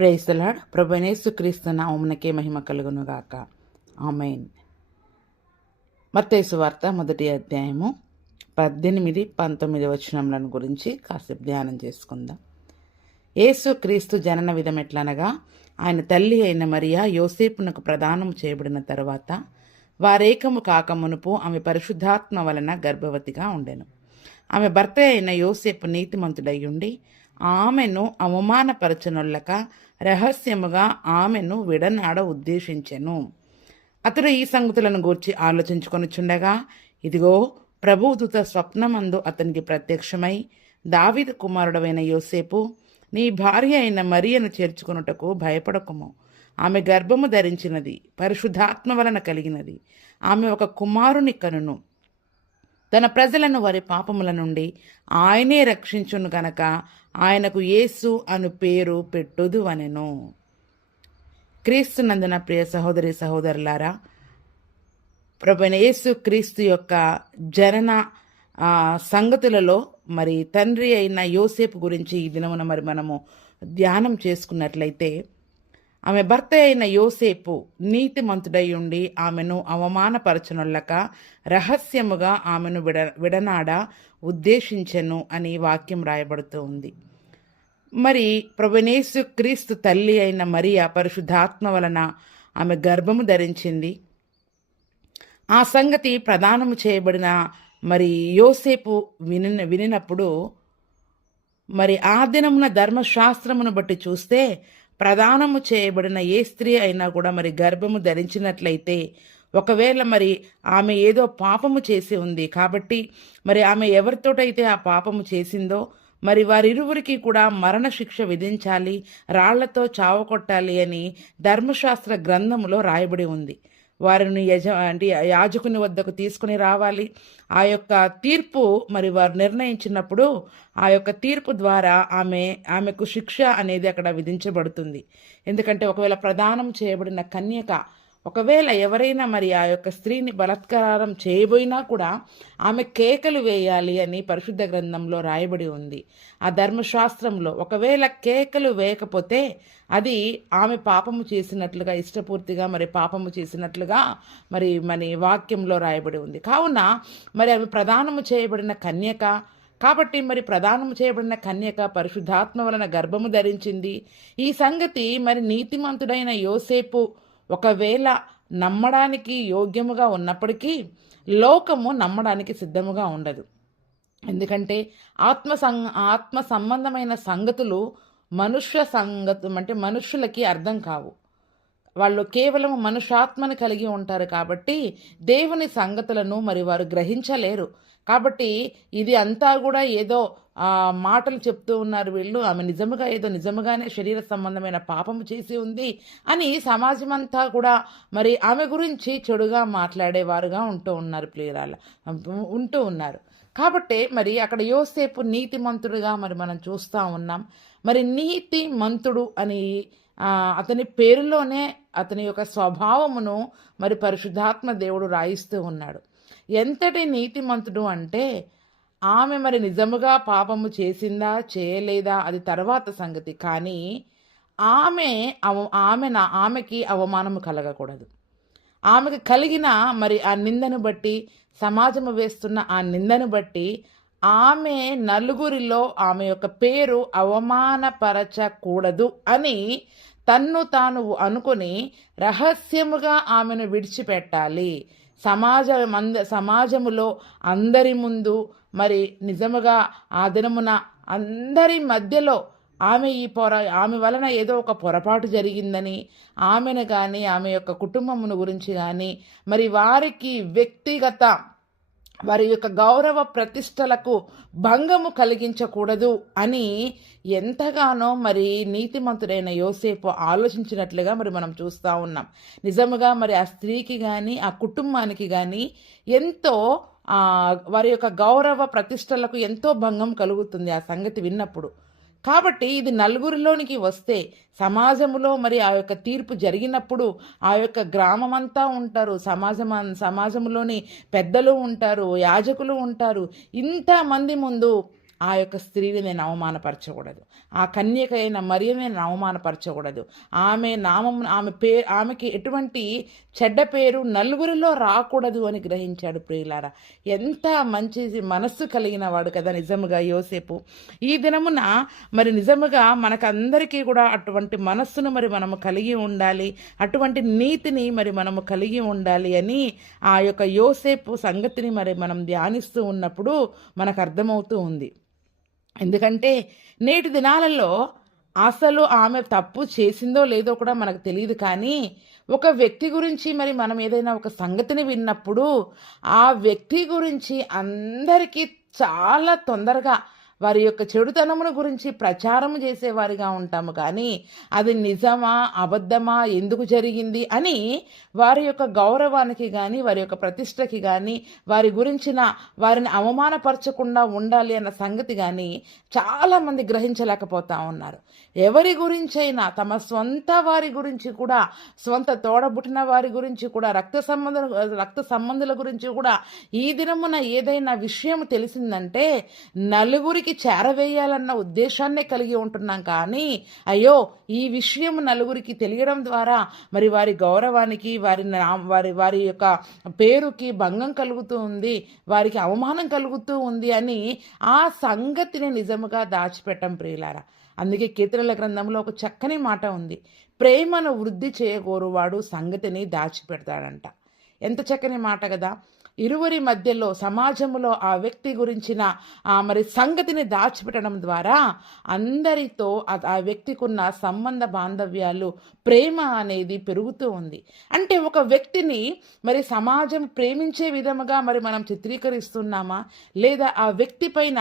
Praise the lord. ప్రభువైన యేసుక్రీస్తు నామమునకే మహిమ కలుగును గాక. ఆమేన్. మత్తయి సువార్త 1వ అధ్యాయము 18, 19 వచనములను గురించి కాసేపు ధ్యానం చేసుకుందాం. యేసుక్రీస్తు జనన విధం ఎట్లనగా, ఆయన తల్లి అయిన మరియా యోసేపునకు ప్రదానము చేయబడిన తరువాత వారేకము కాకమునుపు ఆమె పరిశుద్ధాత్మ వలన గర్భవతిగా ఉండెను. ఆమె భర్త అయిన యోసేపు నీతిమంతుడయ్యుండి ఆమెను అవమానపరచనొల్లక రహస్యముగా ఆమెను విడనాడ ఉద్దేశించెను. అతడు ఈ సంగతులను గూర్చి ఆలోచించుకొనుచుండగా, ఇదిగో ప్రభుదూత స్వప్నమందు అతనికి ప్రత్యక్షమై, దావీదు కుమారుడవైన యోసేపు, నీ భార్య అయిన మరియను చేర్చుకొనుటకు భయపడకుము. ఆమె గర్భము ధరించినది, పరిశుద్ధాత్మ వలన కలిగినది. ఆమె ఒక కుమారుని కనును. తన ప్రజలను వారి పాపముల నుండి ఆయనే రక్షించును గనక ఆయనకు యేసు అను పేరు పెట్టుదు అనెను. క్రీస్తునందున ప్రియ సహోదరి సహోదరులారా, ప్రభువైన యేసు క్రీస్తు యొక్క జనన సంగతులలో మరి తండ్రి అయిన యోసేపు గురించి ఈ దినమున మరి మనము ధ్యానం చేసుకున్నట్లయితే, ఆమె భర్త అయిన యోసేపు నీతిమంతుడై ఉండి ఆమెను అవమానపరచనొల్లక రహస్యముగా ఆమెను విడనాడ ఉద్దేశించెను అని వాక్యం రాయబడుతూ ఉంది. మరి ప్రభువైన యేసు క్రీస్తు తల్లి అయిన మరియా పరిశుద్ధాత్మ వలన ఆమె గర్భము ధరించింది. ఆ సంగతి ప్రదానము చేయబడిన మరి యోసేపు వినినప్పుడు, మరి ఆ దినమున ధర్మశాస్త్రమును బట్టి చూస్తే ప్రదానము చేయబడిన ఏ స్త్రీ అయినా కూడా మరి గర్భము ధరించినట్లయితే, ఒకవేళ మరి ఆమె ఏదో పాపము చేసి ఉంది కాబట్టి మరి ఆమె ఎవరితోటైతే ఆ పాపము చేసిందో మరి వారిరువురికి కూడా మరణశిక్ష విధించాలి, రాళ్లతో చావకొట్టాలి అని ధర్మశాస్త్ర గ్రంథములో రాయబడి ఉంది. వారిని యాజకుని వద్దకు తీసుకుని రావాలి. ఆ యొక్క తీర్పు మరి వారు నిర్ణయించినప్పుడు ఆ యొక్క తీర్పు ద్వారా ఆమెకు శిక్ష అనేది అక్కడ విధించబడుతుంది. ఎందుకంటే ఒకవేళ ప్రదానం చేయబడిన కన్యక ఒకవేళ ఎవరైనా మరి ఆ యొక్క స్త్రీని బలాత్కారం చేయబోయినా కూడా ఆమె కేకలు వేయాలి అని పరిశుద్ధ గ్రంథంలో రాయబడి ఉంది. ఆ ధర్మశాస్త్రంలో ఒకవేళ కేకలు వేయకపోతే అది ఆమె పాపము చేసినట్లుగా, ఇష్టపూర్తిగా మరి పాపము చేసినట్లుగా మరి మన వాక్యంలో రాయబడి ఉంది. కావున మరి ఆమె ప్రదానము చేయబడిన కన్యక కాబట్టి మరి ప్రదానము చేయబడిన కన్యక పరిశుద్ధాత్మ వలన గర్భము ధరించింది. ఈ సంగతి మరి నీతిమంతుడైన యోసేపు ఒకవేళ నమ్మడానికి యోగ్యముగా ఉన్నప్పటికీ లోకము నమ్మడానికి సిద్ధముగా ఉండదు. ఎందుకంటే ఆత్మ సంబంధమైన సంగతులు మనుష్యులకి అర్థం కావు. వాళ్ళు కేవలం మనుష్యాత్మని కలిగి ఉంటారు కాబట్టి దేవుని సంగతులను మరి వారు గ్రహించలేరు. కాబట్టి ఇది అంతా కూడా ఏదో మాటలు చెప్తూ ఉన్నారు వీళ్ళు, ఆమె నిజముగానే శరీర సంబంధమైన పాపము చేసి ఉంది అని సమాజం అంతా కూడా మరి ఆమె గురించి చెడుగా మాట్లాడేవారుగా ఉంటూ ఉన్నారు. కాబట్టి మరి అక్కడ యోసేపు నీతిమంతుడుగా మరి మనం చూస్తూ ఉన్నాం. మరి నీతిమంతుడు అని అతని పేరులోనే అతని యొక్క స్వభావమును మరి పరిశుద్ధాత్మ దేవుడు రాయిస్తూ ఉన్నాడు. ఎంతటి నీతిమంతుడు అంటే, ఆమె మరి నిజముగా పాపము చేసిందా చేయలేదా అది తర్వాత సంగతి, కానీ ఆమెకి అవమానము కలగకూడదు. ఆమెకు కలిగిన మరి ఆ నిందను బట్టి, సమాజము వేస్తున్న ఆ నిందను బట్టి ఆమె నలుగురిలో ఆమె యొక్క పేరు అవమానపరచకూడదు అని తన్ను తాను అనుకుని రహస్యముగా ఆమెను విడిచిపెట్టాలి. సమాజములో అందరి ముందు మరి నిజముగా ఆ దినమున అందరి మధ్యలో ఆమె వలన ఏదో ఒక పొరపాటు జరిగిందని, ఆమెను కానీ ఆమె యొక్క కుటుంబమును గురించి కానీ మరి వారికి వ్యక్తిగత వారి యొక్క గౌరవ ప్రతిష్టలకు భంగము కలిగించకూడదు అని ఎంతగానో మరి నీతిమంతుడైన యోసేపు ఆలోచించినట్లుగా మరి మనం చూస్తూ ఉన్నాం. నిజముగా మరి ఆ స్త్రీకి కానీ ఆ కుటుంబానికి కానీ ఎంతో వారి యొక్క గౌరవ ప్రతిష్టలకు ఎంతో భంగం కలుగుతుంది ఆ సంగతి విన్నప్పుడు. కాబట్టి ఇది నలుగురిలోనికి వస్తే సమాజములో మరి ఆ యొక్క తీర్పు జరిగినప్పుడు ఆ యొక్క గ్రామమంతా ఉంటారు, సమాజములోని పెద్దలు ఉంటారు, యాజకులు ఉంటారు. ఇంతమంది ముందు ఆ యొక్క స్త్రీని నేను అవమానపరచకూడదు, ఆ కన్యక అయిన మరియని నేను అవమానపరచకూడదు, ఆమె నామం ఆమెకి ఎటువంటి చెడ్డ పేరు నలుగురిలో రాకూడదు అని గ్రహించాడు. ప్రియులారా, ఎంత మంచి మనస్సు కలిగిన వాడు కదా నిజముగా యోసేపు. ఈ దినమున మరి నిజముగా మనకందరికీ కూడా అటువంటి మనస్సును మరి మనము కలిగి ఉండాలి, అటువంటి నీతిని మరి మనము కలిగి ఉండాలి అని ఆ యొక్క యోసేపు సంగతిని మరి మనం ధ్యానిస్తూ ఉన్నప్పుడు మనకు అర్థమవుతూ ఉంది. ఎందుకంటే నేటి దినాలలో అసలు ఆమె తప్పు చేసిందో లేదో కూడా మనకు తెలియదు, కానీ ఒక వ్యక్తి గురించి మరి మనం ఏదైనా ఒక సంగతిని విన్నప్పుడు ఆ వ్యక్తి గురించి అందరికీ చాలా తొందరగా వారి యొక్క చెడుతనమును గురించి ప్రచారం చేసేవారిగా ఉంటాము, కానీ అది నిజమా అబద్ధమా ఎందుకు జరిగింది అని వారి యొక్క గౌరవానికి కానీ వారి యొక్క ప్రతిష్టకి కానీ వారిని అవమానపరచకుండా ఉండాలి అన్న సంగతి కానీ చాలామంది గ్రహించలేకపోతా ఉన్నారు. ఎవరి గురించైనా తమ స్వంత వారి గురించి కూడా, స్వంత తోడబుట్టిన వారి గురించి కూడా, రక్త సంబంధుల గురించి కూడా ఈ దినమున ఏదైనా విషయం తెలిసిందంటే నలుగురికి చేరవేయాలన్న ఉద్దేశాన్నే కలిగి ఉంటున్నాం, కానీ అయ్యో ఈ విషయం నలుగురికి తెలియడం ద్వారా మరి వారి గౌరవానికి వారి యొక్క పేరుకి భంగం కలుగుతూ ఉంది, వారికి అవమానం కలుగుతూ ఉంది అని ఆ సంగతిని నిజముగా దాచిపెట్టం ప్రియులారా. అందుకే కీర్తనల గ్రంథంలో ఒక చక్కని మాట ఉంది, ప్రేమను వృద్ధి చేయగోరువాడు సంగతిని దాచిపెడతాడంట. ఎంత చక్కని మాట కదా. ఇరువురి మధ్యలో సమాజంలో ఆ వ్యక్తి గురించిన మరి సంగతిని దాచిపెట్టడం ద్వారా అందరితో ఆ వ్యక్తికి ఉన్న సంబంధ బాంధవ్యాలు, ప్రేమ అనేది పెరుగుతూ ఉంది. అంటే ఒక వ్యక్తిని మరి సమాజం ప్రేమించే విధముగా మరి మనం చిత్రీకరిస్తున్నామా, లేదా ఆ వ్యక్తి పైన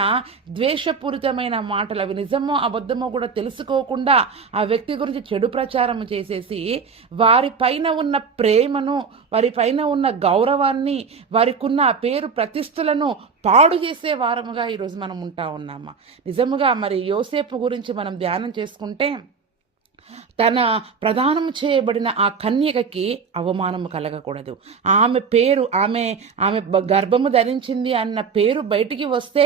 ద్వేషపూరితమైన మాటలు, అవి నిజమో అబద్ధమో కూడా తెలుసుకోకుండా ఆ వ్యక్తి గురించి చెడు ప్రచారం చేసేసి వారిపైన ఉన్న ప్రేమను, వారిపైన ఉన్న గౌరవాన్ని, వారికున్న పేరు ప్రతిష్టలను పాడు చేసే వారముగా ఈరోజు మనం ఉంటా ఉన్నామా. నిజముగా మరి యోసేపు గురించి మనం ధ్యానం చేసుకుంటే తన ప్రదానం చేయబడిన ఆ కన్యకకి అవమానము కలగకూడదు. ఆమె పేరు, ఆమె గర్భము ధరించింది అన్న పేరు బయటికి వస్తే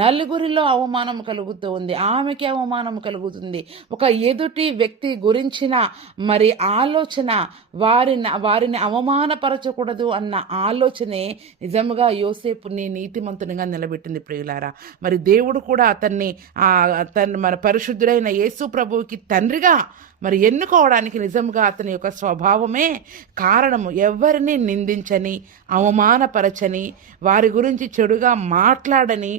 నలుగురిలో అవమానం కలుగుతూ ఉంది, ఆమెకి అవమానం కలుగుతుంది. ఒక ఎదుటి వ్యక్తి గురించిన మరి ఆలోచన, వారిని అవమానపరచకూడదు అన్న ఆలోచనే నిజముగా యోసేపుని నీతిమంతునిగా నిలబెట్టింది ప్రియులారా. మరి దేవుడు కూడా అతన్ని మన పరిశుద్ధుడైన యేసు ప్రభువుకి తండ్రిగా మరి ఎన్నుకోవడానికి నిజంగా అతని యొక్క స్వభావమే కారణము. ఎవరిని నిందించని, అవమానపరచని, వారి గురించి చెడుగా మాట్లాడని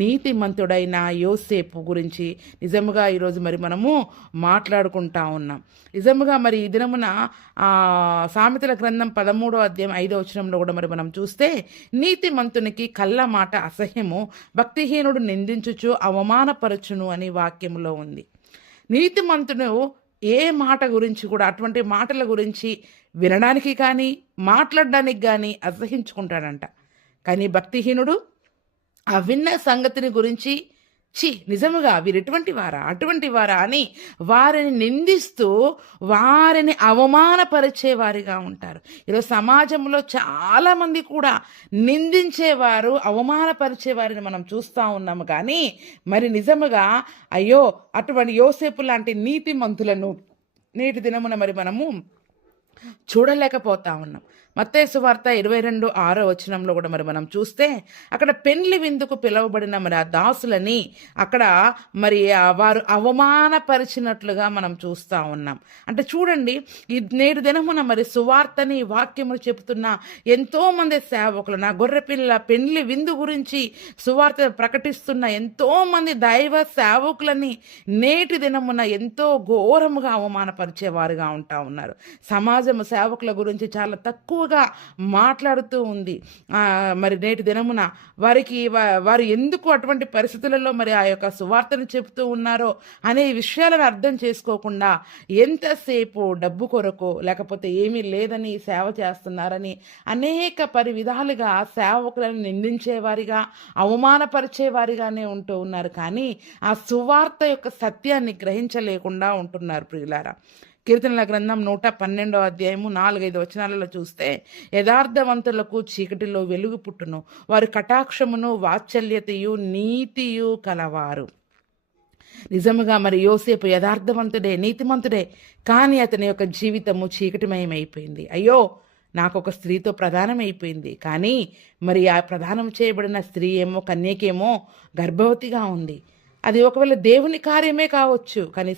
నీతిమంతుడైన యోసేపు గురించి నిజముగా ఈరోజు మరి మనము మాట్లాడుకుంటా ఉన్నాం. నిజముగా మరి ఈ దినమున సామెతల గ్రంథం 13వ అధ్యాయం 5వ వచనంలో కూడా మరి మనం చూస్తే, నీతిమంతునికి కళ్ళ మాట అసహ్యము, భక్తిహీనుడు నిందించుచు అవమానపరచును అని వాక్యములో ఉంది. నీతిమంతుడు ఏ మాట గురించి కూడా, అటువంటి మాటల గురించి వినడానికి కానీ మాట్లాడడానికి కానీ అసహించుకుంటాడంట. కానీ భక్తిహీనుడు ఆ విన్న సంగతిని గురించి నిజముగా వీరెటువంటి వారా, అటువంటి వారా అని వారిని నిందిస్తూ వారిని అవమానపరిచేవారిగా ఉంటారు. ఈరోజు సమాజంలో చాలామంది కూడా నిందించేవారు, అవమానపరిచేవారిని మనం చూస్తూ ఉన్నాము. కానీ మరి నిజముగా అయ్యో అటువంటి యోసేపు లాంటి నీతిమంతులను నేటి దినమున మరి మనము చూడలేకపోతా ఉన్నాం. మత్తయి సువార్త 22:6 వచనంలో కూడా మరి మనం చూస్తే, అక్కడ పెండ్లి విందుకు పిలువబడిన మరి ఆ దాసులని అక్కడ మరి వారు అవమానపరిచినట్లుగా మనం చూస్తూ ఉన్నాం. అంటే చూడండి, ఈ నేడు దినమున మరి సువార్తని, వాక్యములు చెబుతున్న ఎంతోమంది సేవకులు, నా గొర్రెపిల్ల పెండ్లి విందు గురించి సువార్త ప్రకటిస్తున్న ఎంతోమంది దైవ సేవకులని నేటి దినమున ఎంతో ఘోరముగా అవమానపరిచేవారుగా ఉంటా ఉన్నారు. సమాజం సేవకుల గురించి చాలా తక్కువగా మాట్లాడుతూ ఉంది. మరి నేటి దినమున వారు ఎందుకు అటువంటి పరిస్థితులలో మరి ఆ యొక్క సువార్తను చెబుతూ ఉన్నారో అనే విషయాలను అర్థం చేసుకోకుండా ఎంతసేపు డబ్బు కొరకు, లేకపోతే ఏమీ లేదని సేవ చేస్తున్నారని అనేక విధాలుగా సేవకులను నిందించేవారిగా, అవమానపరిచేవారిగానే ఉంటూ ఉన్నారు. కానీ ఆ సువార్త యొక్క సత్యాన్ని గ్రహించలేకుండా ఉంటున్నారు ప్రియులారా. కీర్తనల గ్రంథం 112వ అధ్యాయము 4-5 వచనాలలో చూస్తే, యథార్థవంతులకు చీకటిలో వెలుగు పుట్టును, వారి కటాక్షమును వాత్సల్యతయు నీతియు కలవారు. నిజముగా మరి యోసేపు యథార్థవంతుడే, నీతిమంతుడే, కానీ అతని యొక్క జీవితము చీకటిమయమైపోయింది. అయ్యో, నాకు ఒక స్త్రీతో ప్రదానమైపోయింది, కానీ మరి ఆ ప్రదానం చేయబడిన స్త్రీ ఏమో, కన్యకేమో గర్భవతిగా ఉంది. అది ఒకవేళ దేవుని కార్యమే కావచ్చు, కానీ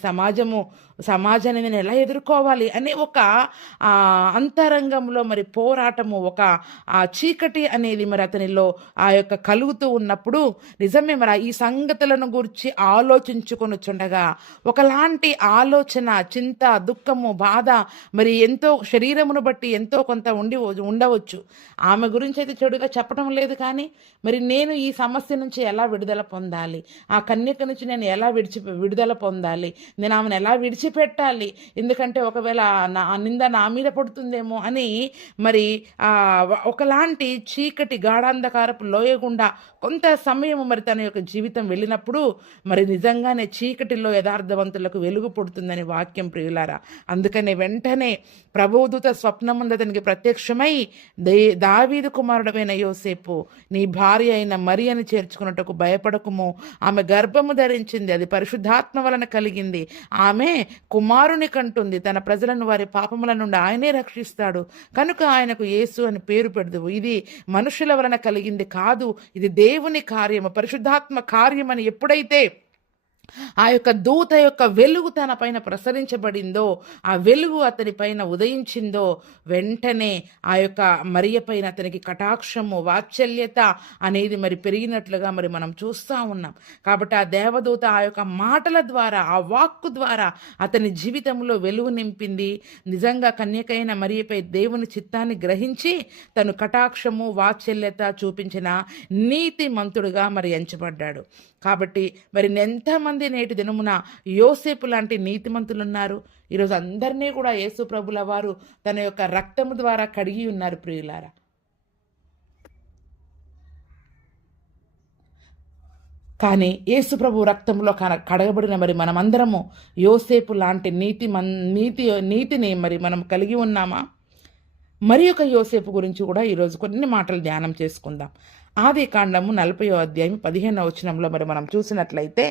సమాజాన్ని నేను ఎలా ఎదుర్కోవాలి అనే ఒక అంతరంగంలో మరి పోరాటము, ఒక చీకటి అనేది మరి అతనిలో ఆ యొక్క కలుగుతూ ఉన్నప్పుడు, నిజమే మరి ఈ సంగతులను గురించి ఆలోచించుకొనుచుండగా ఒకలాంటి ఆలోచన, చింత, దుఃఖము, బాధ మరి ఎంతో శరీరమును బట్టి ఎంతో కొంత ఉండవచ్చు. ఆమె గురించి అయితే చెడుగా చెప్పడం లేదు, కానీ మరి నేను ఈ సమస్య నుంచి ఎలా విడుదల పొందాలి, ఆ కన్యక నుంచి నేను ఎలా విడుదల పొందాలి, నేను ఆమెను ఎలా విడిచిపెట్టాలి, ఎందుకంటే ఒకవేళ ఆ నింద నా మీద పడుతుందేమో అని మరి ఒకలాంటి చీకటి గాఢాంధకారపు లోయగుండా కొంత సమయం మరి తన యొక్క జీవితం వెళ్ళినప్పుడు మరి నిజంగానే చీకటిలో యథార్థవంతులకు వెలుగు పుడుతుందని వాక్యం, ప్రియులారా. అందుకనే వెంటనే ప్రభుదూత స్వప్నమందు అతనికి ప్రత్యక్షమై, దావీదు కుమారుడమైన యోసేపు, నీ భార్య అయిన మరియను చేర్చుకున్నట్టుకు భయపడకుము, ఆమె గర్భము ధరించింది, అది పరిశుద్ధాత్మ వలన కలిగింది, ఆమె కుమారుని కంటుంది, తన ప్రజలను వారి పాపముల నుండి ఆయనే రక్షిస్తాడు, కనుక ఆయనకు యేసు అని పేరు పెడదువు, ఇది మనుషుల వలన కలిగింది కాదు, ఇది దేవుని కార్యము, పరిశుద్ధాత్మ కార్యమని ఎప్పుడైతే ఆ యొక్క దూత యొక్క వెలుగు తన పైన ప్రసరించబడిందో, ఆ వెలుగు అతని పైన ఉదయించిందో, వెంటనే ఆ యొక్క మరియ పైన అతనికి కటాక్షము, వాత్సల్యత అనేది మరి పెరిగినట్లుగా మరి మనం చూస్తూ ఉన్నాం. కాబట్టి ఆ దేవదూత ఆ యొక్క మాటల ద్వారా, ఆ వాక్కు ద్వారా అతని జీవితంలో వెలుగు నింపింది. నిజంగా కన్యకైన మరియపై దేవుని చిత్తాన్ని గ్రహించి తను కటాక్షము, వాత్సల్యత చూపించిన నీతిమంతుడుగా మరి ఎంచబడ్డాడు. కాబట్టి మరి ఎంతమంది నేటి దినమున యోసేపు లాంటి నీతిమంతులు ఉన్నారు. ఈరోజు అందరినీ కూడా యేసు ప్రభుల వారు తన యొక్క రక్తము ద్వారా కడిగి ఉన్నారు, ప్రియులారా. కానీ యేసు ప్రభు రక్తంలో కడగబడిన మరి మనమందరము యోసేపు లాంటి నీతిని మరి మనం కలిగి ఉన్నామా? మరి ఒక యోసేపు గురించి కూడా ఈరోజు కొన్ని మాటలు ధ్యానం చేసుకుందాం. ఆదికాండము 40వ అధ్యాయం 15వ వచనంలో మరి మనం చూసినట్లయితే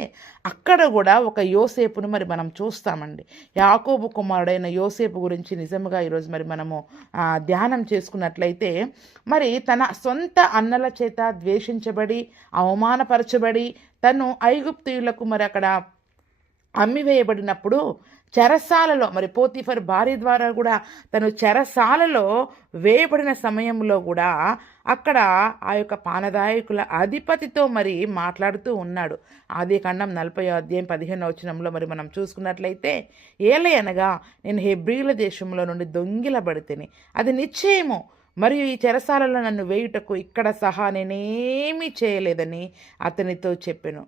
అక్కడ కూడా ఒక యోసేపును మరి మనం చూస్తామండి. యాకోబు కుమారుడైన యోసేపు గురించి నిజంగా ఈరోజు మరి మనము ధ్యానం చేసుకున్నట్లయితే, మరి తన సొంత అన్నల చేత ద్వేషించబడి, అవమానపరచబడి, తను ఐగుప్తీయులకు మరి అక్కడ అమ్మివేయబడినప్పుడు చెరసాలలో మరి పోతీఫర్ భార్య ద్వారా కూడా తను చెరసాలలో వేయబడిన సమయంలో కూడా అక్కడ ఆ యొక్క పానదాయకుల అధిపతితో మరి మాట్లాడుతూ ఉన్నాడు. ఆదికాండం 40వ అధ్యాయం 15వ వచనంలో మరి మనం చూసుకున్నట్లయితే, ఏలయనగా నేను హెబ్రీల దేశంలో నుండి దొంగిలబడితిని, అది నిశ్చయము, మరియు ఈ చెరసాలలో నన్ను వేయుటకు ఇక్కడ సహా నేనేమీ చేయలేదని అతనితో చెప్పెను.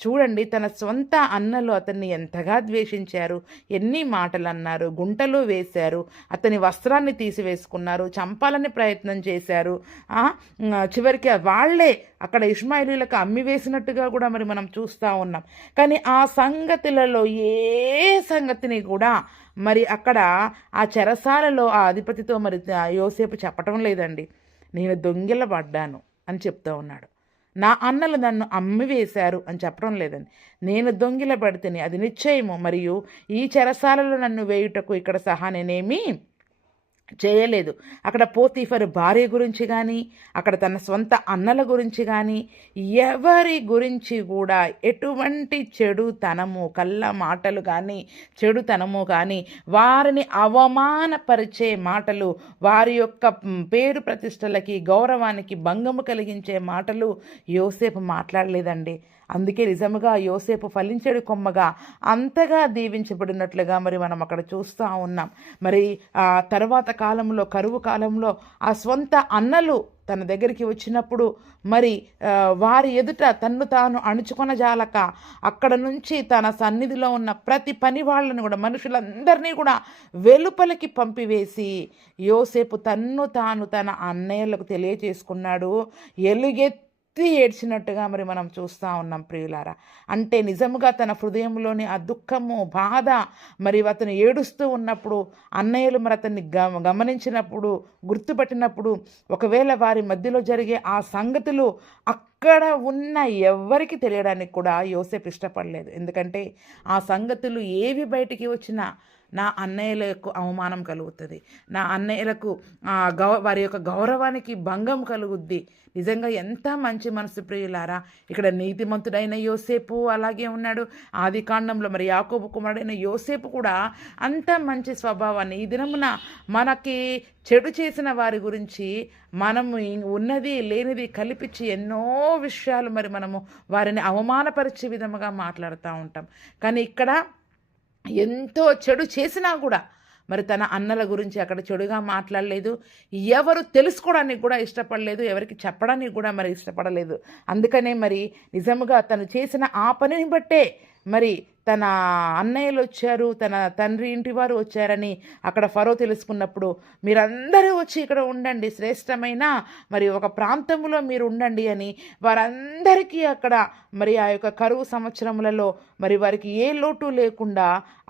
చూడండి, తన సొంత అన్నలు అతన్ని ఎంతగా ద్వేషించారు, ఎన్ని మాటలు అన్నారు, గుంటలు వేశారు, అతని వస్త్రాన్ని తీసివేసుకున్నారు, చంపాలని ప్రయత్నం చేశారు. చివరికి వాళ్ళే అక్కడ ఇష్మాయిలీలకు అమ్మి వేసినట్టుగా కూడా మరి మనం చూస్తూ ఉన్నాం. కానీ ఆ సంగతులలో ఏ సంగతిని కూడా మరి అక్కడ ఆ చెరసాలలో ఆ అధిపతితో మరి యోసేపు చెప్పటం లేదండి. నేను దొంగిలబడ్డాను అని చెప్తూ ఉన్నాడు. నా అన్నలు నన్ను అమ్మివేశారు అని చెప్పడం లేదండి. నేను దొంగిలబడితేనే అది నిశ్చయము, మరియు ఈ చెరసాలలో నన్ను వేయుటకు ఇక్కడ సహా నేనేమీ చేయలేదు. అక్కడ పోతీఫర్ భార్య గురించి కానీ, అక్కడ తన సొంత అన్నల గురించి కానీ, ఎవరి గురించి కూడా ఎటువంటి చెడుతనము, కళ్ళ మాటలు కానీ, చెడుతనము కానీ, వారిని అవమానపరిచే మాటలు, వారి యొక్క పేరు ప్రతిష్టలకి, గౌరవానికి భంగము కలిగించే మాటలు యోసేపు మాట్లాడలేదండి. అందుకే నిజముగా యోసేపు ఫలించడు కొమ్మగా అంతగా దీవించబడినట్లుగా మరి మనం అక్కడ చూస్తూ ఉన్నాం. మరి తర్వాత కాలంలో, కరువు కాలంలో ఆ స్వంత అన్నలు తన దగ్గరికి వచ్చినప్పుడు మరి వారి ఎదుట తన్ను తాను అణుచుకొనజాలక అక్కడ నుంచి తన సన్నిధిలో ఉన్న ప్రతి పని వాళ్ళని కూడా, మనుషులందరినీ కూడా వెలుపలికి పంపివేసి యోసేపు తన్ను తాను తన అన్నయ్యలకు తెలియచేసుకున్నాడు. ఏడ్చినట్టుగా మరి మనం చూస్తూ ఉన్నాం ప్రియులారా. అంటే నిజముగా తన హృదయంలోని ఆ దుఃఖము, బాధ, మరి అతను ఏడుస్తూ ఉన్నప్పుడు అన్నయ్యలు మరి అతన్ని గమనించినప్పుడు, గుర్తుపట్టినప్పుడు, ఒకవేళ వారి మధ్యలో జరిగే ఆ సంగతులు అక్కడ ఉన్న ఎవ్వరికి తెలియడానికి కూడా యోసేపు ఇష్టపడలేదు. ఎందుకంటే ఆ సంగతులు ఏవి బయటికి వచ్చినా నా అన్నయ్యలకు అవమానం కలుగుతుంది, నా అన్నయ్యలకు వారి యొక్క గౌరవానికి భంగం కలుగుద్ది. నిజంగా ఎంత మంచి మనసు ప్రియులారా. ఇక్కడ నీతిమంతుడైన యోసేపు అలాగే ఉన్నాడు. ఆది కాండంలో మరి యాకోబు కుమారుడైన యోసేపు కూడా అంత మంచి స్వభావాన్ని, ఈ దినమున మనకి చెడు చేసిన వారి గురించి మనము ఉన్నది లేనిది కల్పించి ఎన్నో విషయాలు మరి మనము వారిని అవమానపరిచే విధముగా మాట్లాడుతూ ఉంటాం. కానీ ఇక్కడ ఎంతో చెడు చేసినా కూడా మరి తన అన్నల గురించి అక్కడ చెడుగా మాట్లాడలేదు, ఎవరు తెలుసుకోవడానికి కూడా ఇష్టపడలేదు, ఎవరికి చెప్పడానికి కూడా మరి ఇష్టపడలేదు. అందుకనే మరి నిజముగా తను చేసిన ఆ పనిని బట్టే మరి తన అన్నయ్యలు వచ్చారు, తన తండ్రి ఇంటి వారు వచ్చారని అక్కడ ఫరో తెలుసుకున్నప్పుడు, మీరందరూ వచ్చి ఇక్కడ ఉండండి, శ్రేష్టమైన మరి ఒక ప్రాంతంలో మీరు ఉండండి అని వారందరికీ అక్కడ మరి ఆ యొక్క కరువు సంవత్సరములలో మరి వారికి ఏ లోటు లేకుండా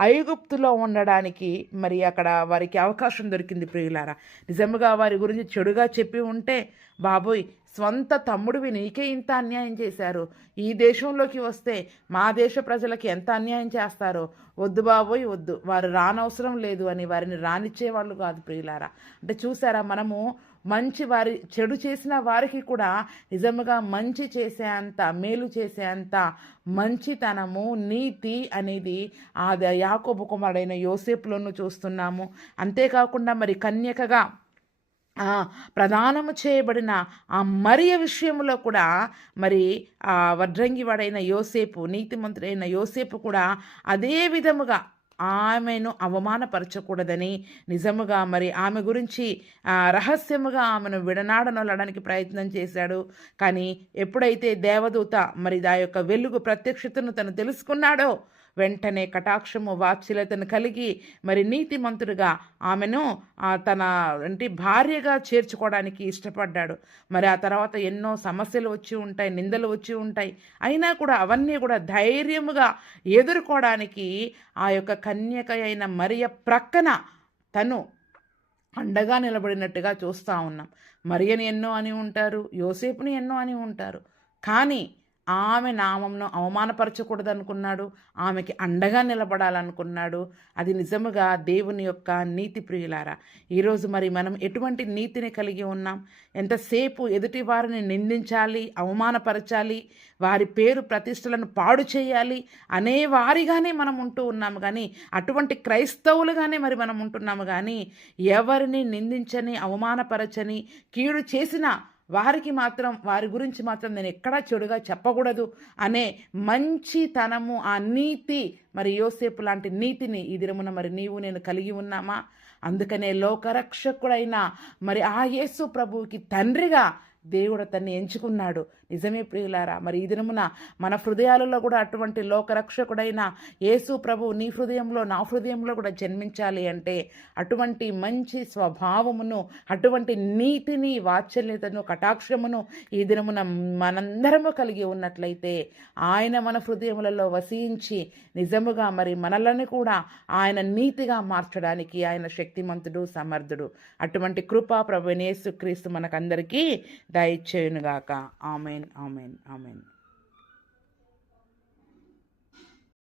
ఐగుప్తులో ఉండడానికి మరి అక్కడ వారికి అవకాశం దొరికింది ప్రియులారా. నిజముగా వారి గురించి చెడుగా చెప్పి ఉంటే, బాబోయ్ స్వంత తమ్ముడివి నీకే ఇంత అన్యాయం చేశారు, ఈ దేశంలోకి వస్తే మా దేశ ప్రజలకి ఎంత అన్యాయం చేస్తారో, వద్దు బాబోయ్ వద్దు, వారు రానవసరం లేదు అని వారిని రానిచ్చేవాళ్ళు కాదు ప్రియులారా. అంటే చూసారా, మనము వారి చెడు చేసిన వారికి కూడా నిజముగా మంచి చేసేంత, మేలు చేసేంత మంచితనము, నీతి అనేది ఆ యాకోబు కుమారుడైన యోసేపులోనూ చూస్తున్నాము. అంతేకాకుండా మరి కన్యకగా ప్రదానము చేయబడిన ఆ మరియ విషయంలో కూడా మరి వడ్రంగివాడైన యోసేపు, నీతిమంతుడైన యోసేపు కూడా అదే విధముగా ఆమెను అవమానపరచకూడదని నిజముగా మరి ఆమె గురించి రహస్యముగా ఆమెను విడనాడనొల్లడానికి ప్రయత్నం చేశాడు. కానీ ఎప్పుడైతే దేవదూత మరి ఆ యొక్క వెలుగు ప్రత్యక్షతను తను తెలుసుకున్నాడో వెంటనే కటాక్షము, వాత్సల్యతను కలిగి మరి నీతిమంతుడిగా ఆమెను తన భార్యగా చేర్చుకోవడానికి ఇష్టపడ్డాడు. మరి ఆ తర్వాత ఎన్నో సమస్యలు వచ్చి ఉంటాయి, నిందలు వచ్చి ఉంటాయి, అయినా కూడా అవన్నీ కూడా ధైర్యముగా ఎదుర్కోవడానికి ఆ యొక్క కన్యక అయిన మరియ ప్రక్కన తను అండగా నిలబడినట్టుగా చూస్తూ ఉన్నాం. మరియని ఎన్నో అని ఉంటారు, యోసేపుని ఎన్నో అని ఉంటారు, కానీ ఆమె నామంను అవమానపరచకూడదు అనుకున్నాడు, ఆమెకి అండగా నిలబడాలనుకున్నాడు. అది నిజముగా దేవుని యొక్క నీతి ప్రియులారా. ఈరోజు మరి మనం ఎటువంటి నీతిని కలిగి ఉన్నాం? ఎంతసేపు ఎదుటి వారిని నిందించాలి, అవమానపరచాలి, వారి పేరు ప్రతిష్టలను పాడు చేయాలి అనే వారిగానే మనం ఉంటూ ఉన్నాము, కానీ అటువంటి క్రైస్తవులుగానే మరి మనం ఉంటున్నాము. కానీ ఎవరిని నిందించని, అవమానపరచని, కీడు చేసిన వారి గురించి మాత్రం నేను ఎక్కడా చెడుగా చెప్పకూడదు అనే మంచితనము, ఆ నీతి, మరి యోసేపు లాంటి నీతిని ఈ దినమున మరి నీవు నేను కలిగి ఉన్నామా? అందుకనే లోకరక్షకుడైన మరి ఆ యేసు ప్రభువుకి తండ్రిగా దేవుడు అతన్ని ఎంచుకున్నాడు. నిజమే ప్రియులారా. మరి ఈ దినమున మన హృదయాలలో కూడా అటువంటి లోకరక్షకుడైన యేసు ప్రభు నీ హృదయంలో, నా హృదయంలో కూడా జన్మించాలి అంటే అటువంటి మంచి స్వభావమును, అటువంటి నీతిని, వాత్సల్యతను, కటాక్షమును ఈ దినమున మనందరము కలిగి ఉన్నట్లయితే ఆయన మన హృదయములలో వసించి నిజముగా మరి మనలను కూడా ఆయన నీతిగా మార్చడానికి ఆయన శక్తిమంతుడు, సమర్థుడు. అటువంటి కృప ప్రభు యేసు క్రీస్తు మనకందరికీ దయచేయునుగాక. Amen, amen, amen.